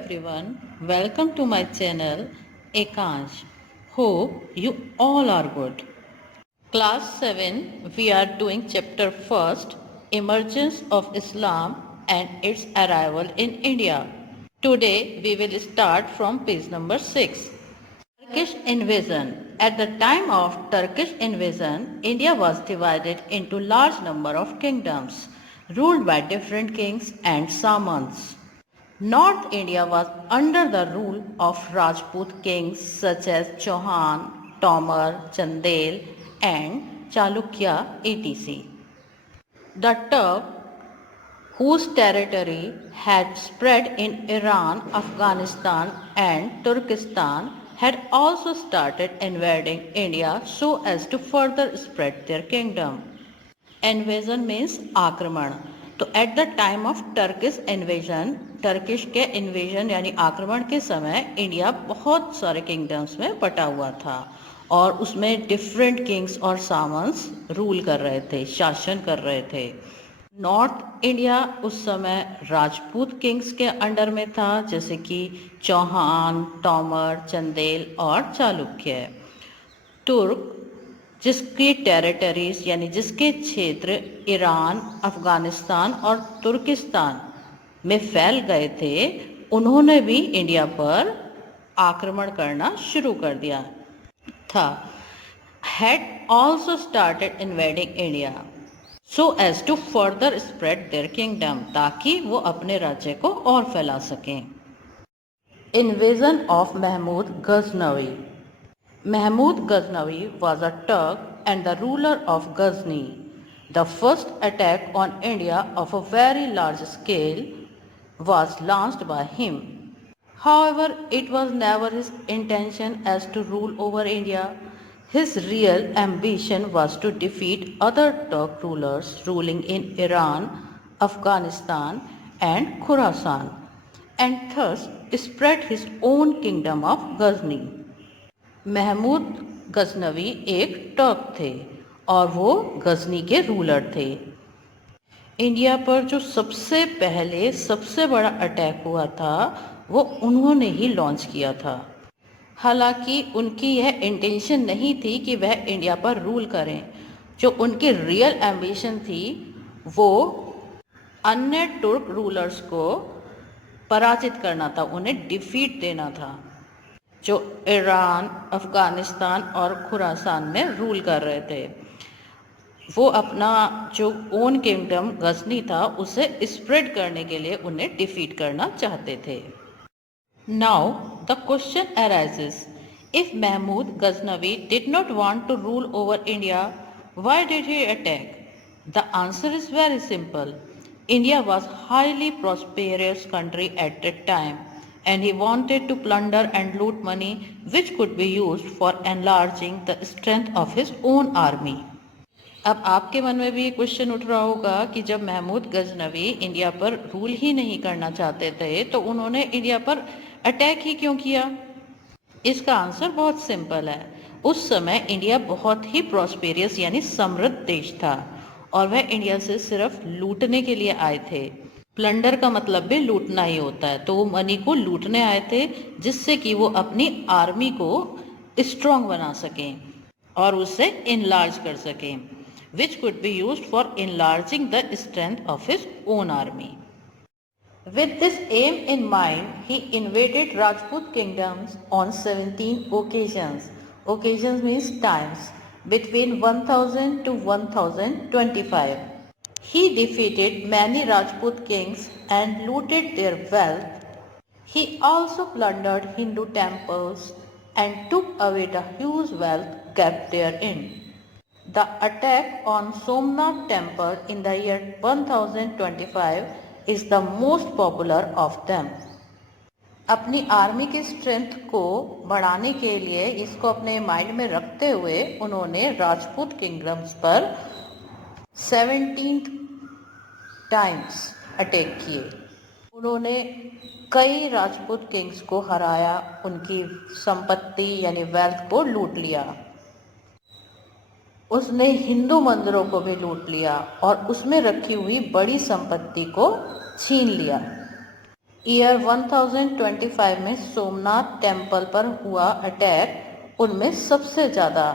everyone, welcome to my channel Ekansh. Hope you all are good. Class 7 we are doing chapter first, Emergence of Islam and its arrival in India. Today we will start from page number 6. Turkish invasion. At the time of Turkish invasion, India was divided into large number of kingdoms ruled by different kings and Samans. North India was under the rule of Rajput kings such as Chauhan, Tomar, Chandel and Chalukya etc. The Turk, whose territory had spread in Iran, Afghanistan and Turkestan, had also started invading India so as to further spread their kingdom. Invasion means आक्रमण। तो at the time of Turkish invasion, Turkish के invasion यानी आक्रमण के समय India बहुत सारे kingdoms में बटा हुआ था और उसमें डिफरेंट किंग्स और सामंस रूल कर रहे थे, शासन कर रहे थे। नॉर्थ इंडिया उस समय राजपूत किंग्स के अंडर में था, जैसे कि चौहान, तोमर, चंदेल और चालुक्य। तुर्क, जिसकी टेरिटरीज यानी जिसके क्षेत्र ईरान, अफगानिस्तान और तुर्किस्तान में फैल गए थे, उन्होंने भी इंडिया पर आक्रमण करना शुरू कर दिया था। had also started invading India so as to further spread their kingdom, ताकि वो अपने राज्य को और फैला सकें। Invasion of Mahmud Ghaznavi. Mahmud Ghaznavi was a Turk and the ruler of Ghazni. The first attack on India of a very large scale was launched by him. However, it was never his intention as to rule over India. His real ambition was to defeat other Turk rulers ruling in Iran, Afghanistan and Khorasan, and thus spread his own kingdom of Ghazni. Mahmood Ghaznavi एक Turk थे और वो गजनी के ruler थे। India पर जो सबसे पहले सबसे बड़ा अटैक हुआ था वो उन्होंने ही लॉन्च किया था। हालांकि उनकी यह इंटेंशन नहीं थी कि वह इंडिया पर रूल करें। जो उनकी रियल एम्बिशन थी वो अन्य तुर्क रूलर्स को पराजित करना था, उन्हें डिफीट देना था, जो ईरान, अफगानिस्तान और खुरासान में रूल कर रहे थे। वो अपना जो ओन किंगडम गजनी था उसे स्प्रेड करने के लिए उन्हें डिफीट करना चाहते थे। Now the question arises, if Mahmud Ghaznavi did not want to rule over India, why did he attack? The answer is very simple. India was highly prosperous country at that time and he wanted to plunder and loot money which could be used for enlarging the strength of his own army. अब आपके मन में भी ये question उठ रहा होगा कि जब महमूद गजनवी इंडिया पर रूल ही नहीं करना चाहते थे तो उन्होंने इंडिया पर अटैक ही क्यों किया? इसका आंसर बहुत सिंपल है। उस समय इंडिया बहुत ही प्रॉस्पेरियस यानी समृद्ध देश था और वह इंडिया से सिर्फ लूटने के लिए आए थे। प्लंडर का मतलब भी लूटना ही होता है, तो वो मनी को लूटने आए थे जिससे कि वो अपनी आर्मी को स्ट्रॉन्ग बना सकें और उसे इनलार्ज कर सकें, which could be used for enlarging the strength of his own army. With this aim in mind, he invaded Rajput kingdoms on 17 occasions. Occasions means times, between 1000 to 1025. He defeated many Rajput kings and looted their wealth. He also plundered Hindu temples and took away the huge wealth kept therein. The attack on Somnath temple in the year 1025 is the most popular of them. अपनी army की strength को बढ़ाने के लिए इसको अपने mind में रखते हुए उन्होंने राजपूत किंगडम्स पर 17 टाइम्स अटैक किए। उन्होंने कई राजपूत किंग्स को हराया, उनकी संपत्ति यानी वेल्थ को लूट लिया। उसने हिंदू मंदिरों को भी लूट लिया और उसमें रखी हुई बड़ी संपत्ति को छीन लिया। ईयर 1025 में सोमनाथ टेम्पल पर हुआ अटैक उनमें सबसे ज़्यादा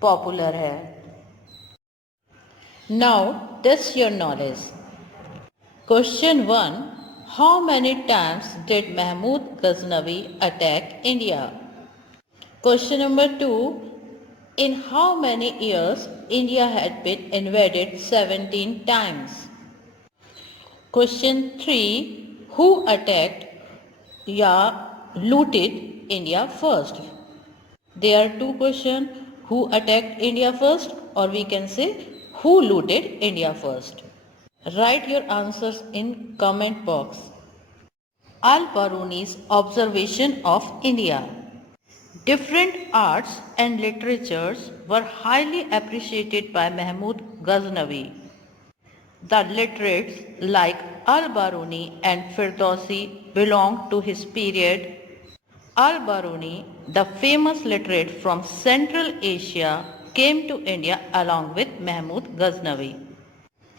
पॉपुलर है। Now test your knowledge. Question 1, how many times did Mahmud Ghaznavi attack India? Question number 2, in how many years India had been invaded 17 times? Question 3, who attacked या looted India first? There are two questions, who attacked India first, or we can say who looted India first. Write your answers in comment box. Al-Biruni's observation of India. Different arts and literatures were highly appreciated by Mahmud Ghaznavi. The literates like Al-Biruni and Firdausi belonged to his period. Al-Biruni, the famous literate from Central Asia, came to India along with Mahmud Ghaznavi.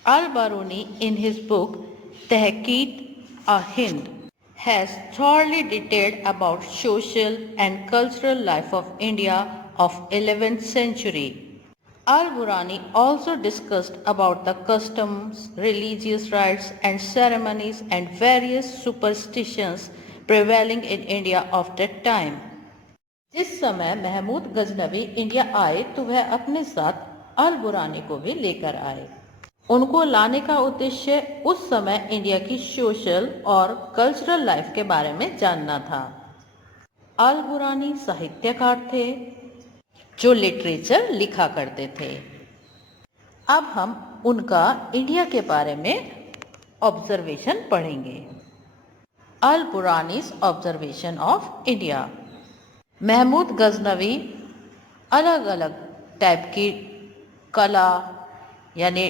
Al-Biruni, in his book Tehkeet-e-Hind, has thoroughly detailed about social and cultural life of India of 11th century. Al-Burani also discussed about the customs, religious rites and ceremonies and various superstitions prevailing in India of that time. जिस समय Mahmood Ghaznavi India आए तो वह अपने साथ अल-बुरानी को भी लेकर आए। उनको लाने का उद्देश्य उस समय इंडिया की सोशल और कल्चरल लाइफ के बारे में जानना था। अल-बुरानी साहित्यकार थे जो लिटरेचर लिखा करते थे। अब हम उनका इंडिया के बारे में ऑब्जर्वेशन पढ़ेंगे। अल-बुरानी's observation of India. Mahmud Ghaznavi अलग अलग टाइप की कला यानी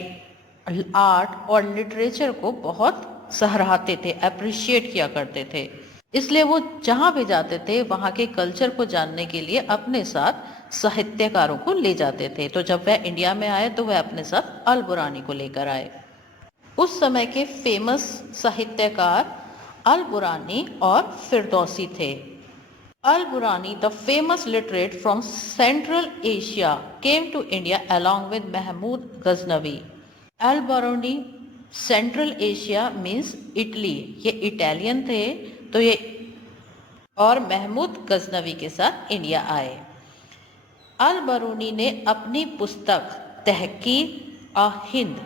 आर्ट और लिटरेचर को बहुत सराहते थे, अप्रिशिएट किया करते थे। इसलिए वो जहाँ भी जाते थे वहाँ के कल्चर को जानने के लिए अपने साथ साहित्यकारों को ले जाते थे। तो जब वह इंडिया में आए तो वह अपने साथ अल-बुरानी को लेकर आए। उस समय के फेमस साहित्यकार अल-बुरानी और फिरदौसी थे। Al-Burani, the famous literate from Central Asia, came to India along with Mahmud Ghaznavi. Al-Burani central Asia means Italy, ये इटालियन थे तो ये और महमूद गजनवी के साथ इंडिया आए। अल-बरूनी ने अपनी पुस्तक तहकीक-ए-हिंद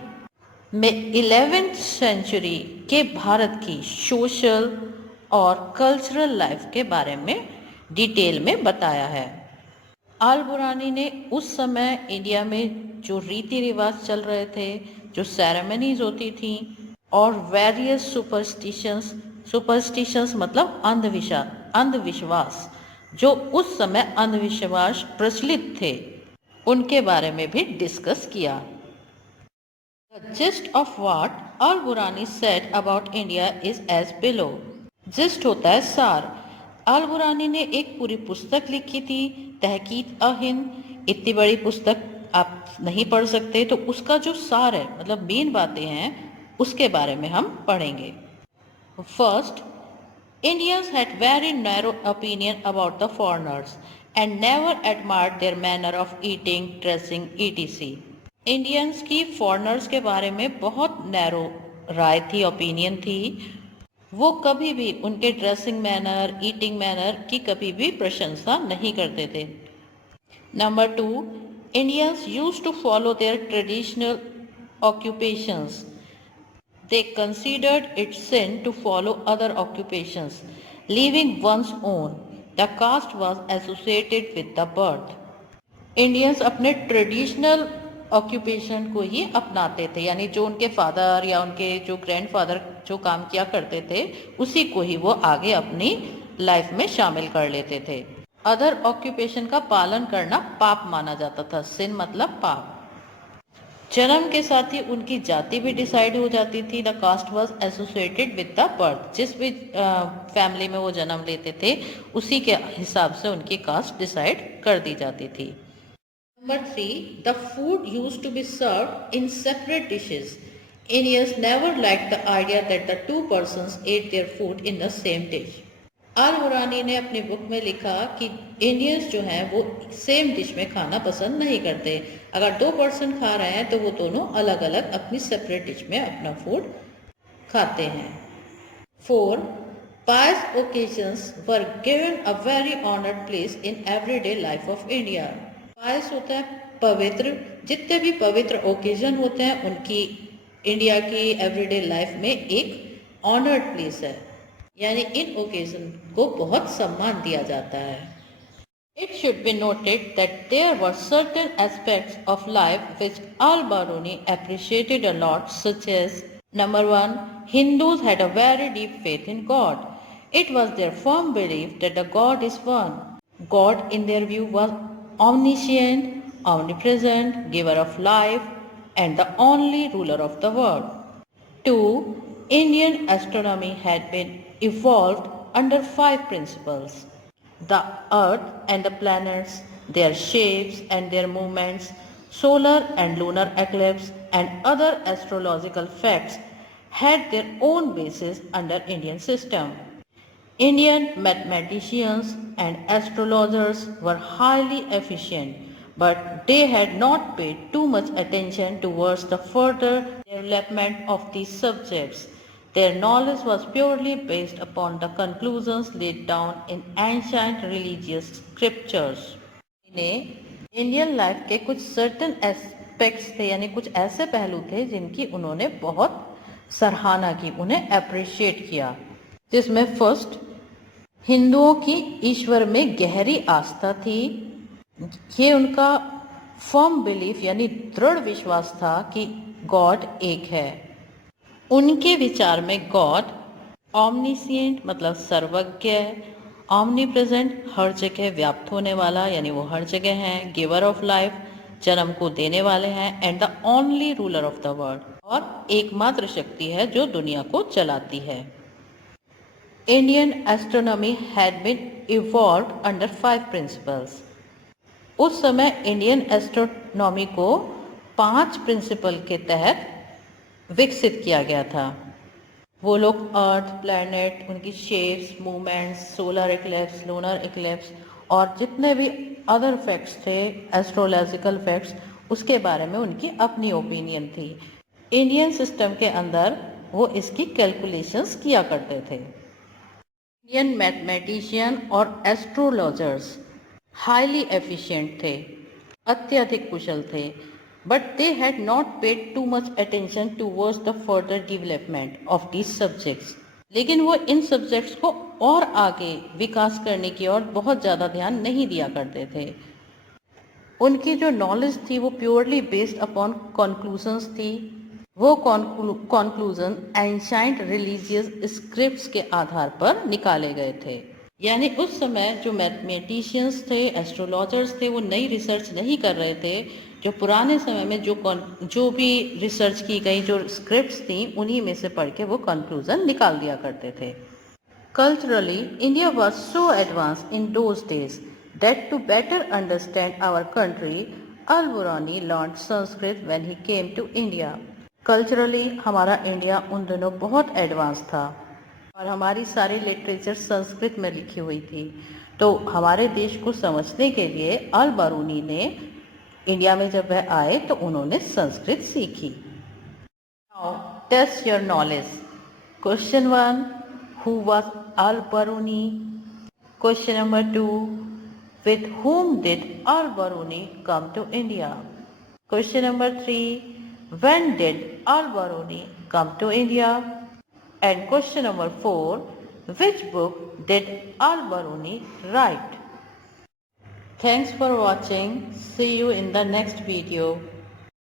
में 11th सेंचुरी के भारत की सोशल और कल्चरल लाइफ के बारे में डिटेल में बताया है। अल-बुरानी ने उस समय इंडिया में जो रीति रिवाज चल रहे थे, जो सेरेमनीज होती थी और वेरियस सुपरस्टिशंस मतलब अंधविश्वास जो उस समय अंधविश्वास प्रचलित थे, उनके बारे में भी डिस्कस किया। The gist of what Al-Burani said about India is as below. Gist होता है सार। अल-बुरानी ने एक पूरी पुस्तक लिखी थी तहकीक-ए-हिंद। इतनी बड़ी पुस्तक आप नहीं पढ़ सकते, तो उसका जो सार है मतलब मेन बातें हैं उसके बारे में हम पढ़ेंगे। First, Indians had very narrow opinion about the foreigners and never admired their manner of eating, dressing, etc. Indians की फॉरेनर्स के बारे में बहुत नैरो राय थी, ओपिनियन थी। वो कभी भी उनके ड्रेसिंग मैनर, ईटिंग मैनर की कभी भी प्रशंसा नहीं करते थे। Number 2, Indians used to follow their traditional occupations. They considered it sin to follow other occupations, leaving one's own. The caste was associated with the birth. Indians अपने traditional occupation को ही अपनाते थे, यानी जो उनके फादर या उनके जो ग्रैंडफादर जो काम किया करते थे उसी को ही वो आगे अपनी लाइफ में शामिल कर लेते थे। अदर ऑक्यूपेशन का पालन करना पाप माना जाता था। सिन मतलब पाप। जन्म के साथ ही उनकी जाति भी डिसाइड हो जाती थी। The caste was associated with the birth. जिस भी फैमिली में वो जन्म लेते थे उसी के हिसाब से उनकी कास्ट डिसाइड कर दी जाती थी। Number 3, the food used to be served in separate dishes. Indians never liked the idea that the two persons ate their food in the same dish. आल बुरानी ने अपनी बुक में लिखा कि इंडियंस जो हैं वो सेम डिश में खाना पसंद नहीं करते। अगर 2 पर्सन खा रहे हैं तो वो दोनों अलग अलग अपनी सेपरेट डिश में अपना फूड खाते हैं। 4. Pious occasions were given a very honored place in everyday life of India. Pious होता है पवित्र, जितने भी पवित्र ओकेजन होते हैं उनकी इंडिया की एवरीडे लाइफ में एक ऑनर्ड प्लेस है, यानी इन ओकेजन को बहुत सम्मान दिया जाता है। It should be noted that there were certain aspects of life which al-Biruni appreciated a lot, such as number 1, Hindus had a very deep faith in God. It was their firm belief that the God is one. God in their view was omniscient, omnipresent, giver of life, and the only ruler of the world. 2. Indian astronomy had been evolved under 5 principles. The earth and the planets, their shapes and their movements, solar and lunar eclipse and other astrological facts had their own basis under Indian system. Indian mathematicians and astrologers were highly efficient, but they had not paid too much attention towards the further development of these subjects. Their knowledge was purely based upon the conclusions laid down in ancient religious scriptures. इन्हें Indian life के कुछ certain aspects थे, यानी कुछ ऐसे पहलू थे जिनकी उन्होंने बहुत सराहना की, उन्हें अप्रिशिएट किया, जिसमें फर्स्ट हिंदुओं की ईश्वर में गहरी आस्था थी। ये उनका फर्म बिलीफ यानी दृढ़ विश्वास था कि गॉड एक है। उनके विचार में गॉड ऑमनिसिएंट मतलब सर्वज्ञ, ऑमनी प्रेजेंट हर जगह व्याप्त होने वाला यानी वो हर जगह हैं, गिवर ऑफ लाइफ जन्म को देने वाले हैं, and the only ruler of the world और एकमात्र शक्ति है जो दुनिया को चलाती है। Indian astronomy had been evolved under 5 principles. उस समय इंडियन एस्ट्रोनॉमी को 5 प्रिंसिपल के तहत विकसित किया गया था। वो लोग अर्थ, प्लैनेट, उनकी shapes, movements, solar Eclipse, lunar Eclipse और जितने भी अदर फैक्ट्स थे, एस्ट्रोलॉजिकल फैक्ट्स, उसके बारे में उनकी अपनी ओपिनियन थी। इंडियन सिस्टम के अंदर वो इसकी कैलकुलेशंस किया करते थे। इंडियन मैथमेटिशियन और एस्ट्रोलॉजर्स हाईली एफिशिएंट थे, अत्यधिक कुशल थे, but they had not paid too much attention towards the further development of these subjects. लेकिन वो इन सब्जेक्ट्स को और आगे विकास करने की ओर बहुत ज़्यादा ध्यान नहीं दिया करते थे। उनकी जो नॉलेज थी वो प्योरली बेस्ड अपॉन कॉन्क्लूजन्स थी। वो कॉन्क्लूजन एंशिएंट रिलीजियस स्क्रिप्ट्स के आधार पर निकाले गए थे। यानी उस समय जो मैथमेटिशियंस थे, एस्ट्रोलॉजर्स थे, वो नई रिसर्च नहीं कर रहे थे। जो पुराने समय में जो भी रिसर्च की गई जो स्क्रिप्ट्स थी उन्हीं में से पढ़ के वो कंक्लूजन निकाल दिया करते थे। Culturally India was so advance in those days that to better understand our country al-Biruni learn Sanskrit when he came to India. Culturally हमारा इंडिया उन दिनों बहुत एडवांस था और हमारी सारी लिटरेचर संस्कृत में लिखी हुई थी। तो हमारे देश को समझने के लिए अल-बरूनी ने इंडिया में जब वह आए तो उन्होंने संस्कृत सीखी। Now test your knowledge. Question 1, who was al-Biruni? Question number 2, with whom did al-Biruni come to India? Question number 3, when did al-Biruni come to India? And question number 4, which book did al-Biruni write? Thanks for watching. See you in the next video.